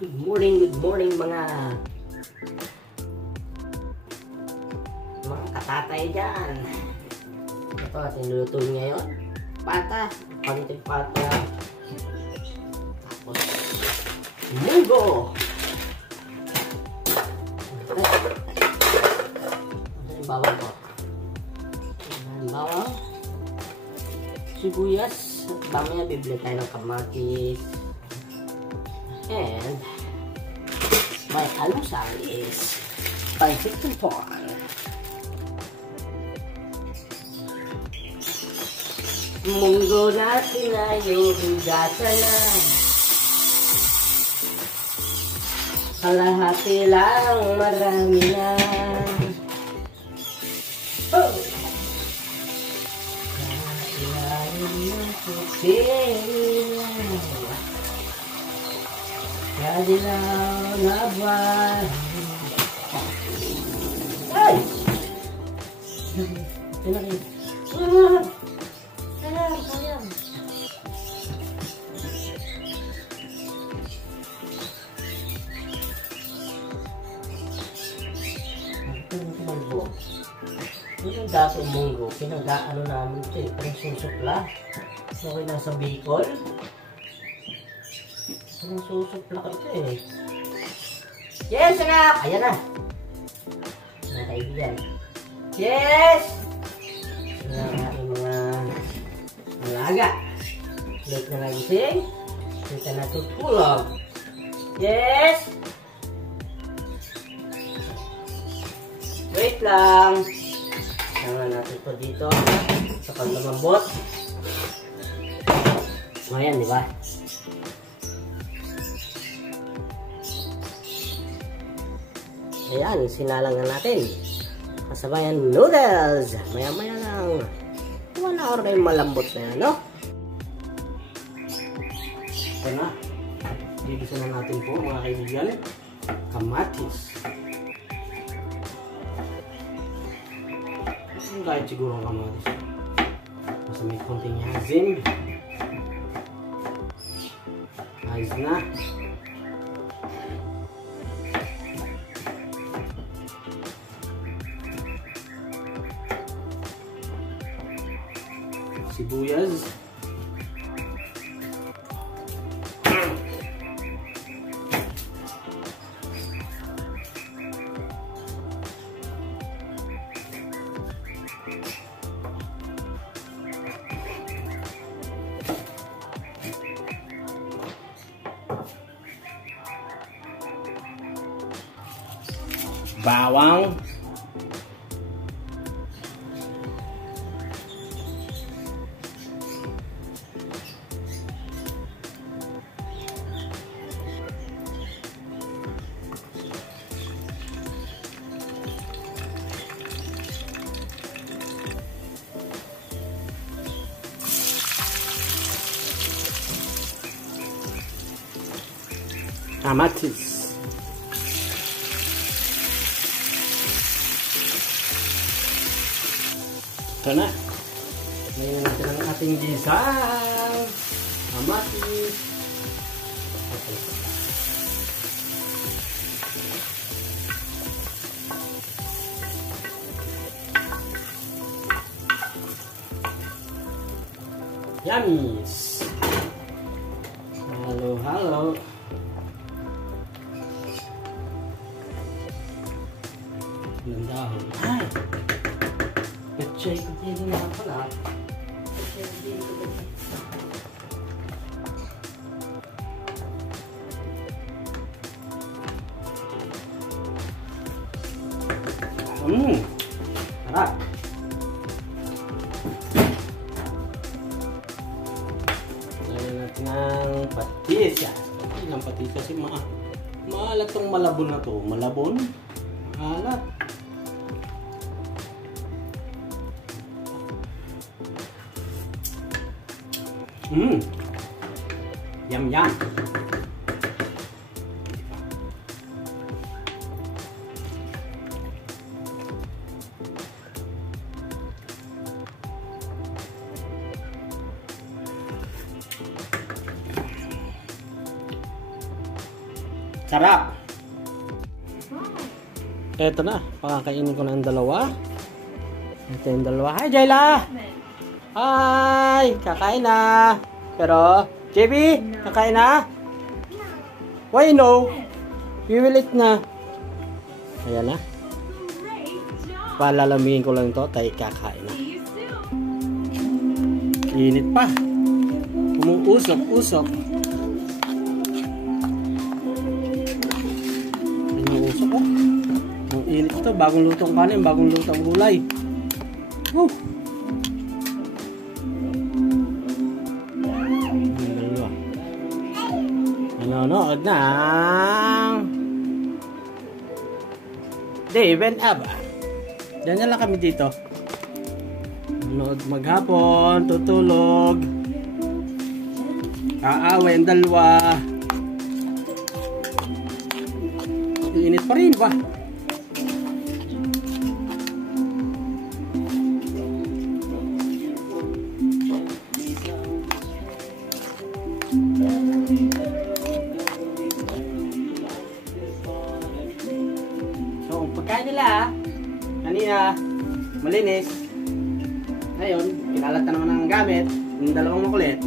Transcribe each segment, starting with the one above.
Good morning mga katatay dyan. Ito ating lulutuin ngayon. Pata, konting pata. Tapos, munggo. Ang bawang ko. Ang bawang. Sibuyas. Mamaya bibili tayo ng kamatis. And my almusal is pancit canton. Munggo natin na yung hugasan na. Kalahati lang, marami na. Oh! Kailangan ng puting. Kadilaw na buwan. Ay! Sayang. Yung dating munggo, pinag-ano namin ito eh, parang susupla. Okay, nasa Bicol. Parang susupla ito eh. Yes, anak! Ayan na! Mga kaibigan. Yes! Ayan ang aking mga alaga. Late na nagising. Late na natutulog. Yes! Wait lang! Sama natin ito dito sa paglamambot. Ayan, di ba? Ayan, sinalangan natin. Kasabayan noodles. Maya-maya lang. 1 hour na yung malambot na yan, no? Ito na. Gigisa na natin po, mga kaibigan. Kamatis. Kahit siguro ang kamatis. Basta may konting asin. Ayos na. Sibuyas. Bawang. Kamatis. Ito na. Ngayon natin ang ating gisang. Kamatis. Okay. Yummies. Halo. Ilang dahon. Ay! Pechay ko dito na pala. Pechay ko dito. Sarap. Lagyan natin ng patis. Patis ng patis kasi maalat tong malabon na to. Malabon? Maalat. Yum. Sarap! Eto na, pakakainin ko na ang dalawa. Ito yung dalawa. Hi, Jayla! Hi! Kakain na! Pero, JB, kakain na? Why no? We will eat na. Ayan na. Palalamigin ko lang to, tayo kakain na. Init pa. Umuusok-usok. Umuusok oh. Ang init ito, bagong lutong kanin, bagong lutong gulay. Woo! Nanonood ng Dave and Abba. Diyan na lang kami dito. Nanonood maghapon, tutulog. Aaway ang dalawa. Init pa rin ba? So, ang pagkain nila, kanina, malinis. Ngayon, kinalat na naman ang gamit. Yung dalawang makulit.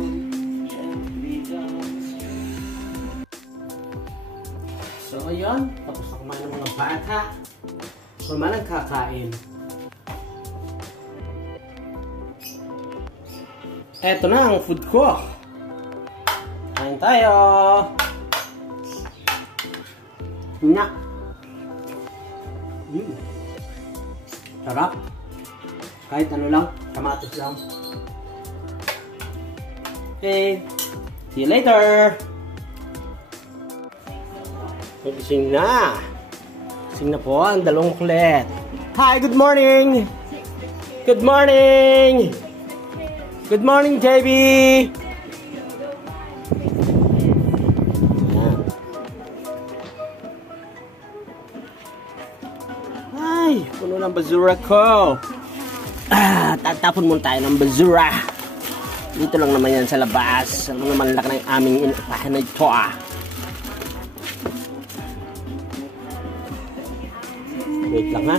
So, ayun. Tapos na kumain ng mga bata. Kung man ang kakain. Eto na ang food ko. Kain tayo. Nya. Sarap. Kahit ano lang. Kamatis lang. Okay. See you later. Gising na. Gising na po ang dalawang kulit. Hi, good morning. Good morning. Good morning, JB. Ay, puno ng basura ko. Tatapon muna tayo ng basura. Dito lang naman yan sa labas. Ano naman laki ng aming inupahan na ito Wait lang ha.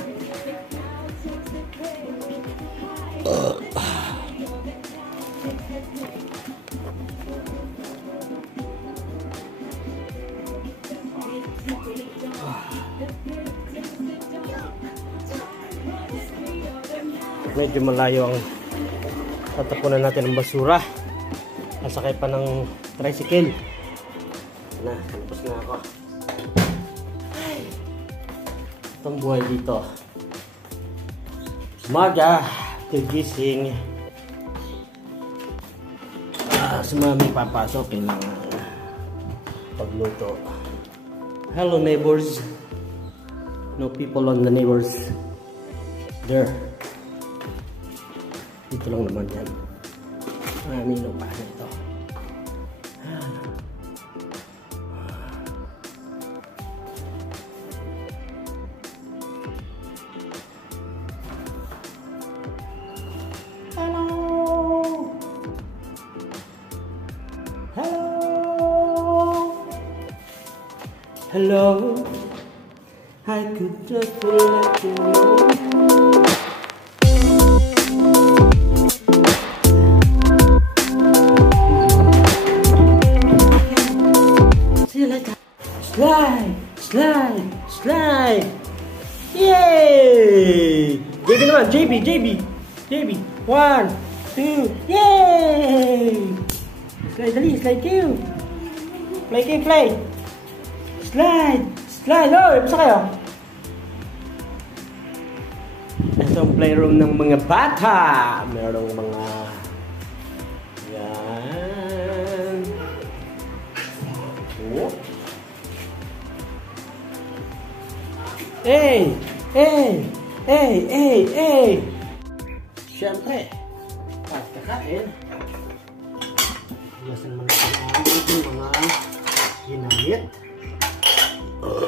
Medyo malayo ang tatapunan natin ng basura. Nasakay pa ng tricycle. Na, tapos na ako. Itong buhay dito. Umaga, tigising. Sumami papasok, kailangan pagluto. Hello neighbors. No people on the neighbors. There. Dito lang naman yan. Maraming lupa na ito. Hello! Hello! Hello! I could just let you know. Slide! Slide! Slide! Yay! JB naman! JB! JB! JB! 1, 2, yay! Slide dali! Slide kayo! Play kayo! Play! Slide! Slide! Oh! Basta kayo! Ito ang playroom ng mga bata! Merong mga... Yan! Oh! Hey! Hey! Hey! Hey! Hey! Siyempre, at kakain, ilasan naman natin ang mga ginamit.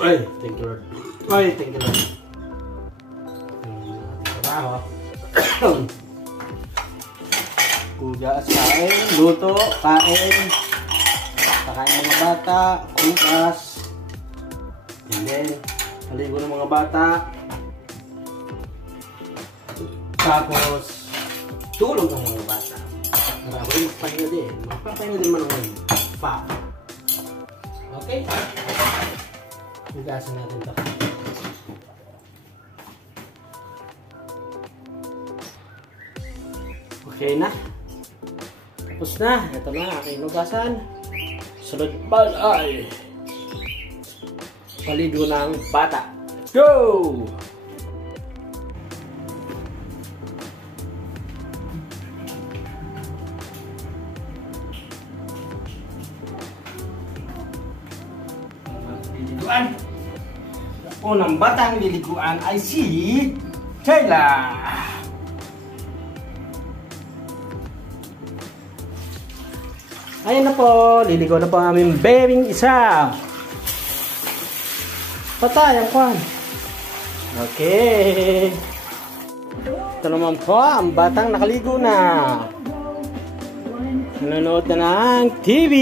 Ay! Thank you Lord. Ay! Thank you Lord. Trabaho. Kugas, kain, luto, kain, pakain ng mga bata, kugas. Then, maligo ng mga bata. Tapos, tulog ng mga bata. Marami magpahinga din. Magpapahinga din man ng pa. Okay? Hugasan natin ito. Okay na. Tapos na. Ito na aking hugasan. Sunod pa ay paligo ng bata. Let's go! Liliguan. Unang batang liliguan ay si Jayla. Ayan na po, liligo na po ang aming bebing isa. Patay ang kwan. Okay. Ito naman po, ang batang nakaligo na. Nanonood na ng TV.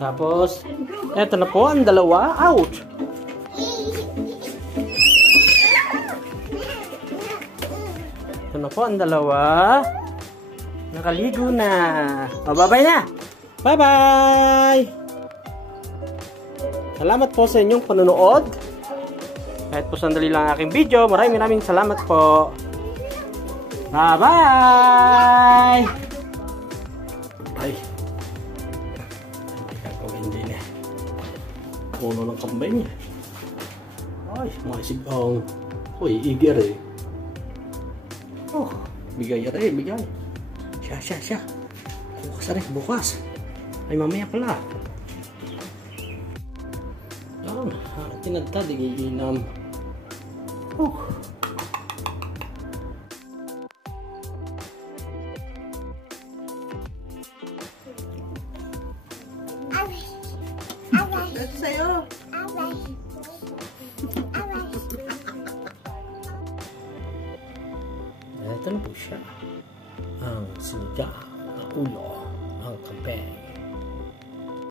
Tapos, eto na po ang dalawa out. Ito na po ang dalawa. Nakaligo na. Bye-bye na. Bye-bye. Salamat po sa inyong panonood. Kahit po sandali lang aking video. Maraming salamat po. Bye-bye. Ay. Hindi na. Puno ng kambay niya. Ay, maisig ang. Uy, iger eh. Oh, bigay rin, bigay. Siya. Bukas rin, bukas. Ay, mamaya pala. Yan, tinadta, digiinam. Oh. Ito sa'yo. Ito na po siya. Ang sinigang na ulo ng kambing.